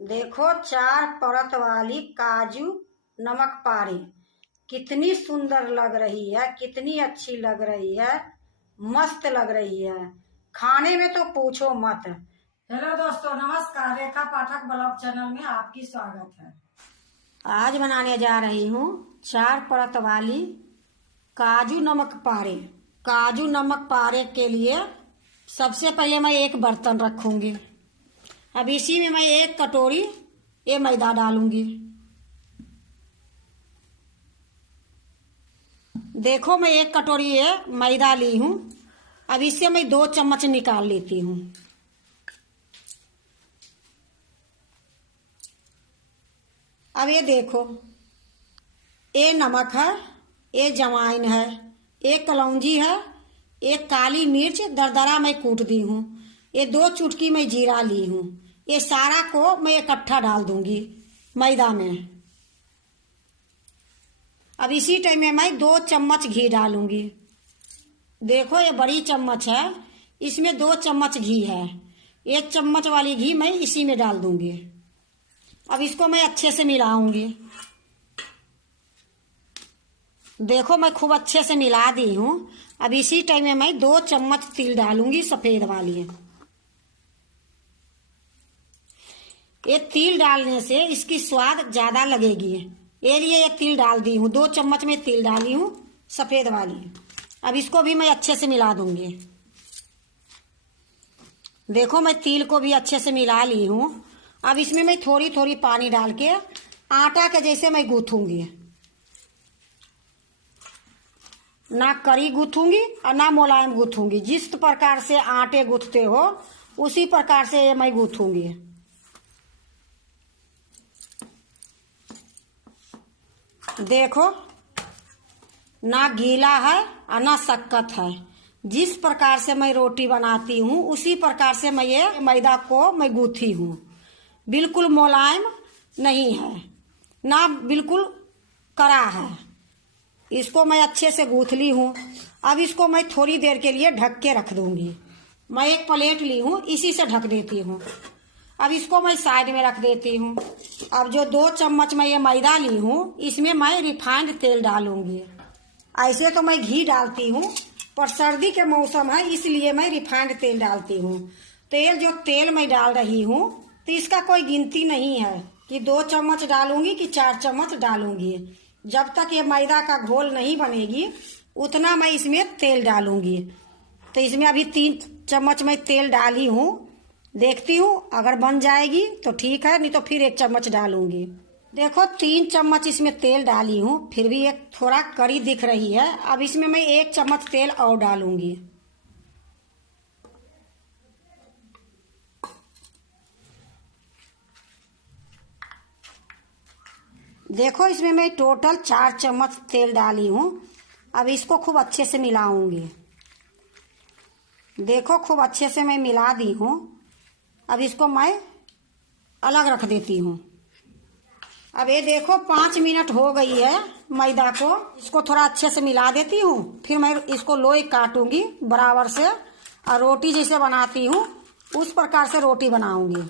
देखो 4 परत वाली काजू नमक पारी कितनी सुंदर लग रही है, कितनी अच्छी लग रही है, मस्त लग रही है। खाने में तो पूछो मत। हेलो दोस्तों, नमस्कार। रेखा पाठक ब्लॉग चैनल में आपकी स्वागत है। आज बनाने जा रही हूँ 4 परत वाली काजू नमक पारे। काजू नमक पारे के लिए सबसे पहले मैं एक बर्तन रखूंगी। अब इसी में मैं 1 कटोरी ये मैदा डालूंगी। देखो मैं 1 कटोरी ये मैदा ली हूं। अब इससे मैं 2 चम्मच निकाल लेती हूँ। अब ये देखो, ये नमक है, ये जवाइन है, एक कलौंजी है, एक काली मिर्च दरदरा मैं कूट दी हूँ, ये 2 चुटकी मैं जीरा ली हूँ। ये सारा को मैं इकट्ठा डाल दूंगी मैदा में। अब इसी टाइम में मैं 2 चम्मच घी डालूंगी। देखो ये बड़ी चम्मच है, इसमें 2 चम्मच घी है। 1 चम्मच वाली घी मैं इसी में डाल दूंगी। अब इसको मैं अच्छे से मिलाऊंगी। देखो मैं खूब अच्छे से मिला दी हूँ। अब इसी टाइम में मैं 2 चम्मच तिल डालूंगी, सफेद वाली। ये तिल डालने से इसकी स्वाद ज्यादा लगेगी, ये लिए ये तिल डाल दी हूँ। 2 चम्मच में तिल डाली हूँ, सफेद वाली। अब इसको भी मैं अच्छे से मिला दूंगी। देखो मैं तिल को भी अच्छे से मिला ली हूँ। अब इसमें मैं थोड़ी थोड़ी पानी डाल के आटा के जैसे मैं गूंथूंगी। ना कड़ी गूंथूंगी और ना मुलायम गूंथूंगी। जिस प्रकार से आटे गूंथते हो उसी प्रकार से ये मैं गूंथूंगी। देखो ना गीला है और ना सख्त है। जिस प्रकार से मैं रोटी बनाती हूँ उसी प्रकार से मैं ये मैदा को मैं गूंथी हूँ। बिल्कुल मुलायम नहीं है, ना बिल्कुल कड़ा है। इसको मैं अच्छे से गूंथ ली हूँ। अब इसको मैं थोड़ी देर के लिए ढक के रख दूंगी। मैं एक प्लेट ली हूँ, इसी से ढक देती हूँ। अब इसको मैं साइड में रख देती हूँ। अब जो 2 चम्मच मैं ये मैदा ली हूँ इसमें मैं रिफाइंड तेल डालूंगी। ऐसे तो मैं घी डालती हूँ, पर सर्दी के मौसम है इसलिए मैं रिफाइंड तेल डालती हूँ। तेल मैं डाल रही हूँ तो इसका कोई गिनती नहीं है कि 2 चम्मच डालूंगी कि 4 चम्मच डालूंगी। जब तक ये मैदा का घोल नहीं बनेगी उतना मैं इसमें तेल डालूंगी। तो इसमें अभी 3 चम्मच मैं तेल डाली हूँ। देखती हूँ, अगर बन जाएगी तो ठीक है, नहीं तो फिर 1 चम्मच डालूंगी। देखो 3 चम्मच इसमें तेल डाली हूँ, फिर भी एक थोड़ा कड़ी दिख रही है। अब इसमें मैं 1 चम्मच तेल और डालूंगी। देखो इसमें मैं टोटल 4 चम्मच तेल डाली हूँ। अब इसको खूब अच्छे से मिलाऊंगी। देखो खूब अच्छे से मैं मिला दी हूँ। अब इसको मैं अलग रख देती हूँ। अब ये देखो 5 मिनट हो गई है मैदा को। इसको थोड़ा अच्छे से मिला देती हूँ, फिर मैं इसको लोई काटूंगी बराबर से, और रोटी जैसे बनाती हूँ उस प्रकार से रोटी बनाऊंगी।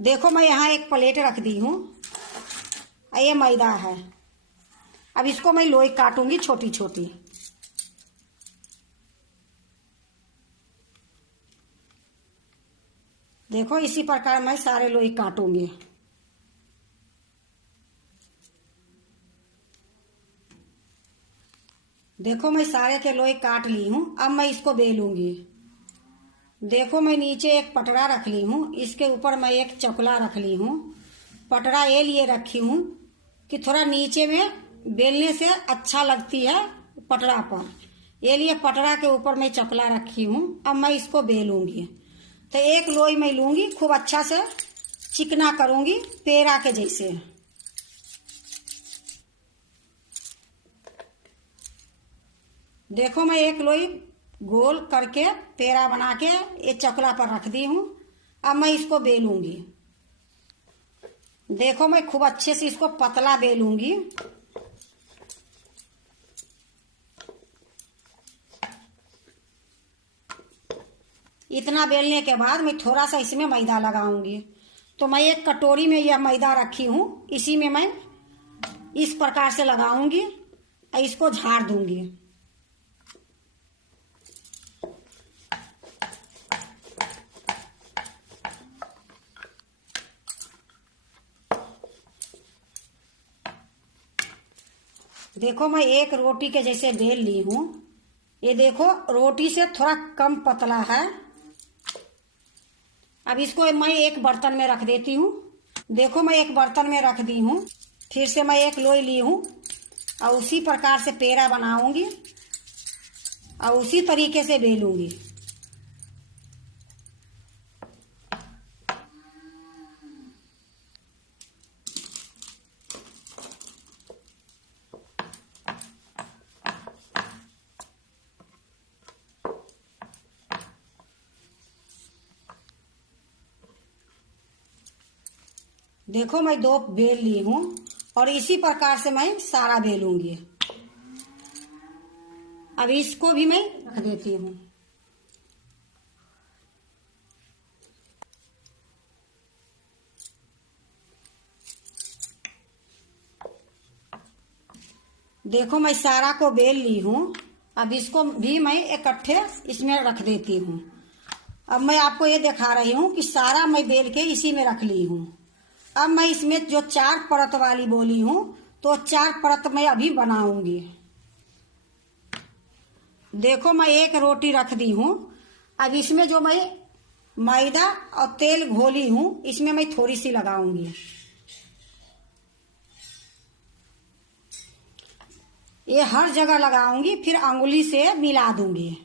देखो मैं यहाँ एक प्लेट रख दी हूँ, ये मैदा है। अब इसको मैं लोई काटूंगी छोटी छोटी। देखो इसी प्रकार मैं सारे लोई काटूंगी। देखो मैं सारे के लोई काट ली हूँ। अब मैं इसको बेलूंगी। देखो मैं नीचे एक पटरा रख ली हूँ, इसके ऊपर मैं एक चकला रख ली हूँ। पटरा ये लिए रखी हूँ कि थोड़ा नीचे में बेलने से अच्छा लगती है पटरा पर। ये लिए पटरा के ऊपर मैं चकला रखी हूँ। अब मैं इसको बेलूंगी। तो एक लोई मैं लूंगी, खूब अच्छा से चिकना करूंगी पेड़ा के जैसे। देखो मैं एक लोई गोल करके पेड़ा बना के ये चकला पर रख दी हूँ। अब मैं इसको बेलूंगी। देखो मैं खूब अच्छे से इसको पतला बेलूंगी। इतना बेलने के बाद मैं थोड़ा सा इसमें मैदा लगाऊंगी। तो मैं एक कटोरी में यह मैदा रखी हूँ, इसी में मैं इस प्रकार से लगाऊंगी और इसको झाड़ दूंगी। देखो मैं एक रोटी के जैसे बेल ली हूँ। ये देखो रोटी से थोड़ा कम पतला है। अब इसको मैं एक बर्तन में रख देती हूँ। देखो मैं एक बर्तन में रख दी हूँ। फिर से मैं एक लोई ली हूँ और उसी प्रकार से पेड़ा बनाऊंगी और उसी तरीके से बेलूंगी। देखो मैं दो बेल ली हूँ और इसी प्रकार से मैं सारा बेलूंगी। अब इसको भी मैं रख देती हूँ। देखो मैं सारा को बेल ली हूँ। अब इसको भी मैं इकट्ठे इसमें रख देती हूँ। अब मैं आपको ये दिखा रही हूँ कि सारा मैं बेल के इसी में रख ली हूँ। अब मैं इसमें जो 4 परत वाली बोली हूँ तो 4 परत मैं अभी बनाऊंगी। देखो मैं एक रोटी रख दी हूँ। अब इसमें जो मैं मैदा और तेल घोली हूँ इसमें मैं थोड़ी सी लगाऊंगी। ये हर जगह लगाऊंगी, फिर अंगुली से मिला दूंगी।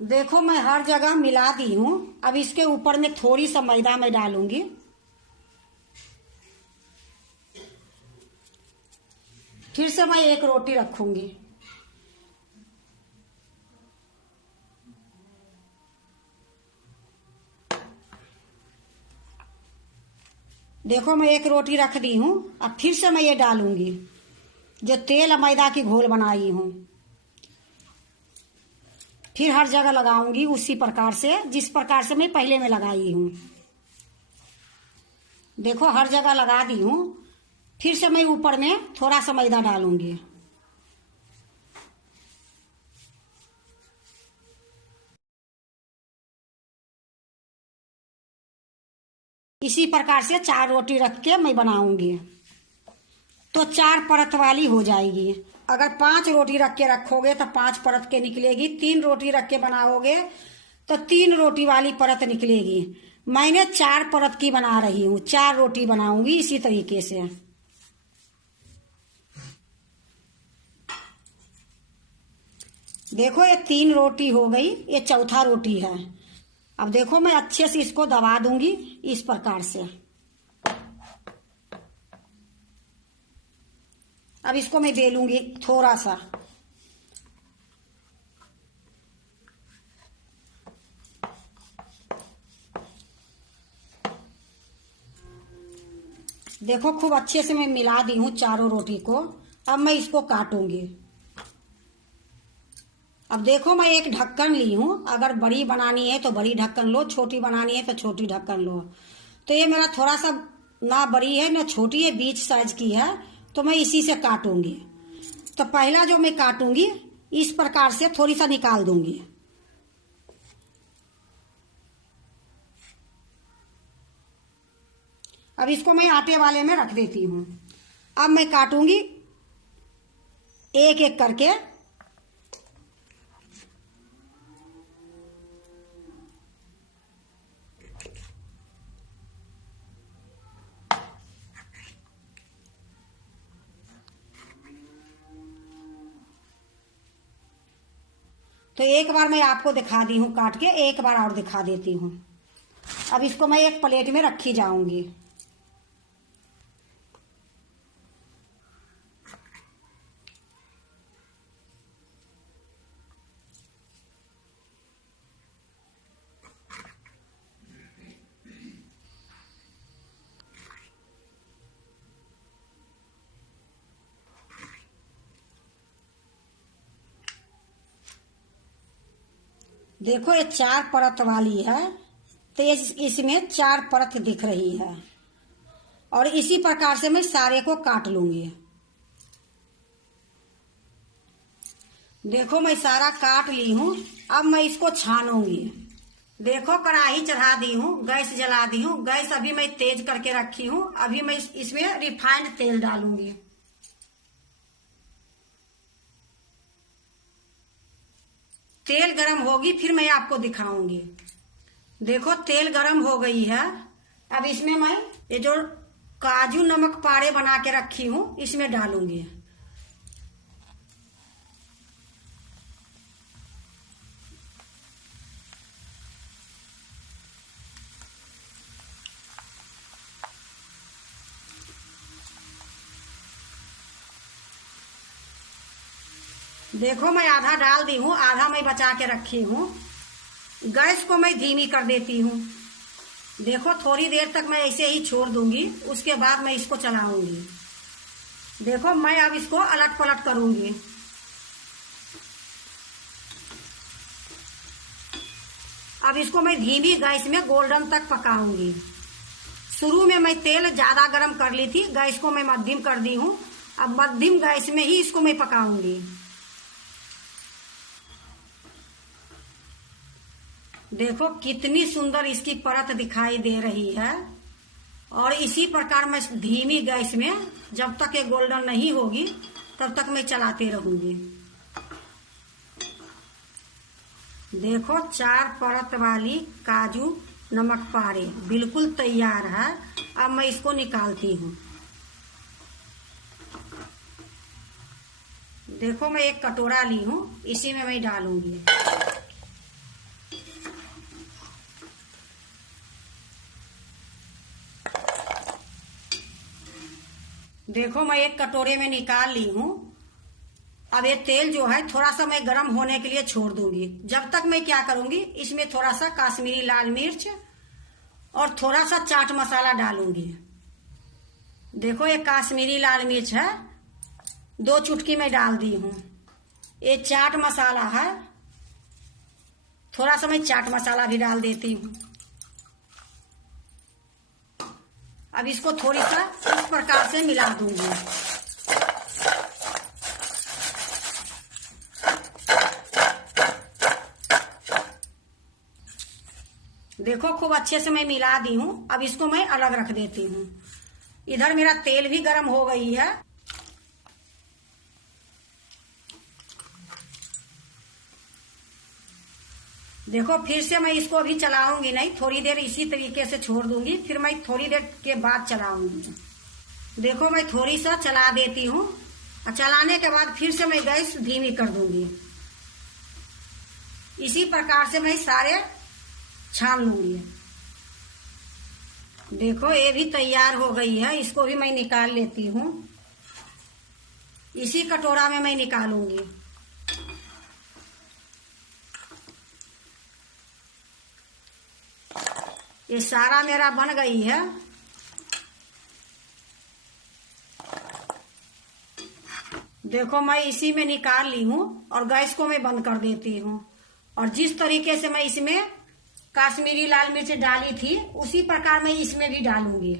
देखो मैं हर जगह मिला दी हूँ। अब इसके ऊपर में थोड़ी सा मैदा मैं डालूंगी। फिर से मैं एक रोटी रखूंगी। देखो मैं एक रोटी रख दी हूँ। अब फिर से मैं ये डालूंगी जो तेल और मैदा की घोल बनाई हूँ। फिर हर जगह लगाऊंगी उसी प्रकार से जिस प्रकार से मैं पहले में लगाई हूँ। देखो हर जगह लगा दी हूँ। फिर से मैं ऊपर में थोड़ा सा मैदा डालूंगी। इसी प्रकार से 4 रोटी रख के मैं बनाऊंगी तो 4 परत वाली हो जाएगी। अगर 5 रोटी रख के रखोगे तो 5 परत के निकलेगी। 3 रोटी रख के बनाओगे तो 3 रोटी वाली परत निकलेगी। मैंने 4 परत की बना रही हूँ, 4 रोटी बनाऊंगी इसी तरीके से। देखो ये 3 रोटी हो गई, ये चौथा रोटी है। अब देखो मैं अच्छे से इसको दबा दूंगी इस प्रकार से। अब इसको मैं बेलूंगी थोड़ा सा। देखो खूब अच्छे से मैं मिला दी हूँ चारों रोटी को। अब मैं इसको काटूंगी। अब देखो मैं एक ढक्कन ली हूँ। अगर बड़ी बनानी है तो बड़ी ढक्कन लो, छोटी बनानी है तो छोटी ढक्कन लो। तो ये मेरा थोड़ा सा ना बड़ी है ना छोटी है, बीच साइज की है, तो मैं इसी से काटूंगी। तो पहला जो मैं काटूंगी इस प्रकार से थोड़ी सा निकाल दूंगी। अब इसको मैं आटे वाले में रख देती हूँ। अब मैं काटूंगी एक एक करके। तो एक बार मैं आपको दिखा दी हूँ काट के, एक बार और दिखा देती हूँ। अब इसको मैं एक प्लेट में रखी जाऊंगी। देखो ये 4 परत वाली है, तो इसमें 4 परत दिख रही है। और इसी प्रकार से मैं सारे को काट लूंगी। देखो मैं सारा काट ली हूँ। अब मैं इसको छानूंगी। देखो कढ़ाई चढ़ा दी हूँ, गैस जला दी हूँ। गैस अभी मैं तेज करके रखी हूँ। अभी मैं इसमें रिफाइंड तेल डालूंगी। तेल गरम होगी फिर मैं आपको दिखाऊंगी। देखो तेल गरम हो गई है। अब इसमें मैं ये जो काजू नमक पारे बना के रखी हूँ इसमें डालूंगी। देखो मैं आधा डाल दी हूँ, आधा मैं बचा के रखी हूँ। गैस को मैं धीमी कर देती हूँ। देखो थोड़ी देर तक मैं ऐसे ही छोड़ दूंगी, उसके बाद मैं इसको चलाऊंगी। देखो मैं अब इसको अलट पलट करूंगी। अब इसको मैं धीमी गैस में गोल्डन तक पकाऊंगी। शुरू में मैं तेल ज्यादा गरम कर ली थी, गैस को मैं मध्यम कर दी हूँ। अब मध्यम गैस में ही इसको मैं पकाऊंगी। देखो कितनी सुंदर इसकी परत दिखाई दे रही है। और इसी प्रकार मैं धीमी गैस में जब तक ये गोल्डन नहीं होगी तब तक मैं चलाते रहूंगी। देखो 4 परत वाली काजू नमक पारे बिल्कुल तैयार है। अब मैं इसको निकालती हूँ। देखो मैं एक कटोरा ली हूँ, इसी में मैं डालूंगी। देखो मैं एक कटोरे में निकाल ली हूँ। अब ये तेल जो है थोड़ा सा मैं गरम होने के लिए छोड़ दूंगी। जब तक मैं क्या करूंगी, इसमें थोड़ा सा काश्मीरी लाल मिर्च और थोड़ा सा चाट मसाला डालूंगी। देखो ये काश्मीरी लाल मिर्च है, 2 चुटकी मैं डाल दी हूँ। ये चाट मसाला है, थोड़ा सा मैं चाट मसाला भी डाल देती हूँ। अब इसको थोड़ी सा इस प्रकार से मिला दूंगी। देखो खूब अच्छे से मैं मिला दी हूँ। अब इसको मैं अलग रख देती हूँ। इधर मेरा तेल भी गर्म हो गई है। देखो फिर से मैं इसको अभी चलाऊंगी नहीं, थोड़ी देर इसी तरीके से छोड़ दूंगी, फिर मैं थोड़ी देर के बाद चलाऊंगी। देखो मैं थोड़ी सा चला देती हूँ और चलाने के बाद फिर से मैं गैस धीमी कर दूंगी। इसी प्रकार से मैं सारे छान लूंगी। देखो ये भी तैयार हो गई है, इसको भी मैं निकाल लेती हूँ। इसी कटोरा में मैं निकालूंगी। ये सारा मेरा बन गई है। देखो मैं इसी में निकाल ली हूँ और गैस को मैं बंद कर देती हूँ। और जिस तरीके से मैं इसमें काश्मीरी लाल मिर्च डाली थी उसी प्रकार मैं इसमें भी डालूंगी।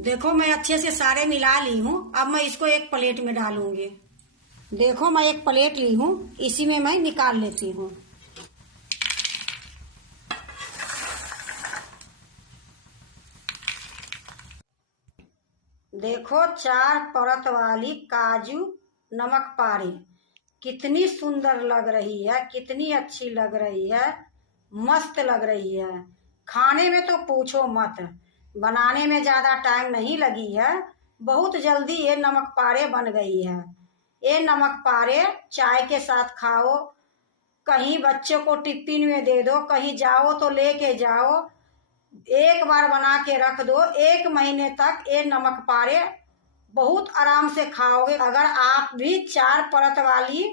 देखो मैं अच्छे से सारे मिला ली हूँ। अब मैं इसको एक प्लेट में डालूंगी। देखो मैं एक प्लेट ली हूँ, इसी में मैं निकाल लेती हूँ। देखो 4 परत वाली काजू नमक पारी कितनी सुंदर लग रही है, कितनी अच्छी लग रही है, मस्त लग रही है। खाने में तो पूछो मत, बनाने में ज्यादा टाइम नहीं लगी है, बहुत जल्दी ये नमक पारे बन गई है। ये नमक पारे चाय के साथ खाओ, कहीं बच्चों को टिफिन में दे दो, कहीं जाओ तो लेके जाओ। एक बार बना के रख दो, 1 महीने तक ये नमक पारे बहुत आराम से खाओगे। अगर आप भी 4 परत वाली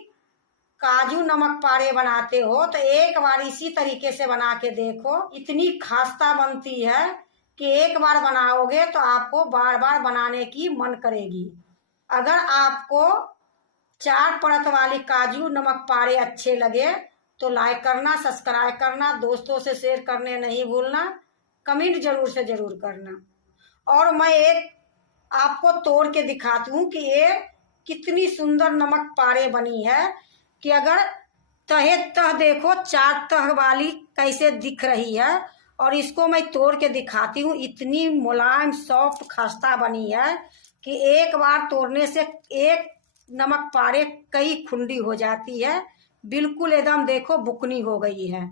काजू नमक पारे बनाते हो तो एक बार इसी तरीके से बना के देखो। इतनी खास्ता बनती है कि एक बार बनाओगे तो आपको बार बार बनाने की मन करेगी। अगर आपको 4 परत वाली काजू नमक पारे अच्छे लगे तो लाइक करना, सब्सक्राइब करना, दोस्तों से शेयर करने नहीं भूलना, कमेंट जरूर से जरूर करना। और मैं एक आपको तोड़ के दिखाती हूँ कि ये कितनी सुंदर नमक पारे बनी है कि अगर तहे तह देखो 4 तह वाली कैसे दिख रही है। और इसको मैं तोड़ के दिखाती हूँ, इतनी मुलायम सॉफ्ट खस्ता बनी है कि एक बार तोड़ने से एक नमक पारे कई खुंडी हो जाती है। बिल्कुल एकदम देखो बुकनी हो गई है।